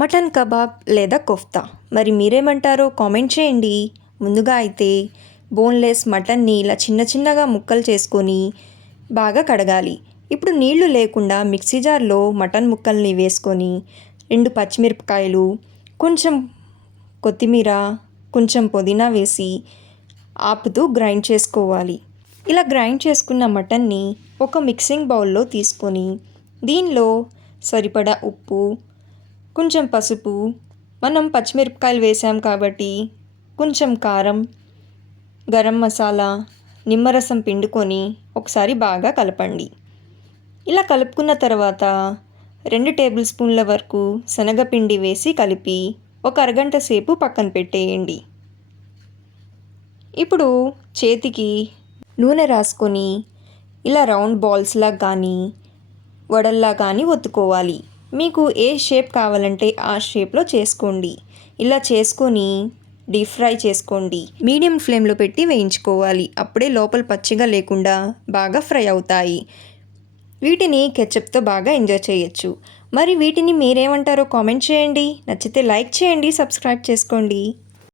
Mutton kebab లేదా కోఫ్తా. మరి మీరేమంటారో comment చేయండి. ముందుగా అయితే బోన్లెస్ మటన్ని ఇలా చిన్న చిన్నగా ముక్కలు చేసుకొని బాగా కడగాలి. ఇప్పుడు నీళ్లు లేకుండా మిక్సీ జార్లో మటన్ ముక్కల్ని వేసుకొని 2 పచ్చిమిరపకాయలు, కొంచెం కొత్తిమీర, కొంచెం పుదీనా వేసి ఆపుతూ గ్రైండ్ చేసుకోవాలి. ఇలా గ్రైండ్ చేసుకున్న మటన్ని ఒక మిక్సింగ్ బౌల్లో తీసుకొని దీనిలో సరిపడా ఉప్పు, కొంచెం పసుపు, మనం పచ్చిమిరపకాయలు వేసాం కాబట్టి కొంచెం కారం, గరం మసాలా, నిమ్మరసం పిండుకొని ఒకసారి బాగా కలపండి. ఇలా కలుపుకున్న తర్వాత 2 టేబుల్ స్పూన్ల వరకు శనగపిండి వేసి కలిపి ఒక అరగంట సేపు పక్కన పెట్టేయండి. ఇప్పుడు చేతికి నూనె రాసుకొని ఇలా రౌండ్ బాల్స్లా కానీ వడల్లా కానీ ఒత్తుకోవాలి. మీకు ఏ షేప్ కావాలంటే ఆ షేప్లో చేసుకోండి. ఇలా చేసుకొని డీప్ ఫ్రై చేసుకోండి. మీడియం ఫ్లేమ్లో పెట్టి వేయించుకోవాలి. అప్పుడే లోపల పచ్చిగా లేకుండా బాగా ఫ్రై అవుతాయి. వీటిని కెచప్తో బాగా ఎంజాయ్ చేయొచ్చు. మరి వీటిని మీరేమంటారో కామెంట్ చేయండి. నచ్చితే లైక్ చేయండి, సబ్స్క్రైబ్ చేసుకోండి.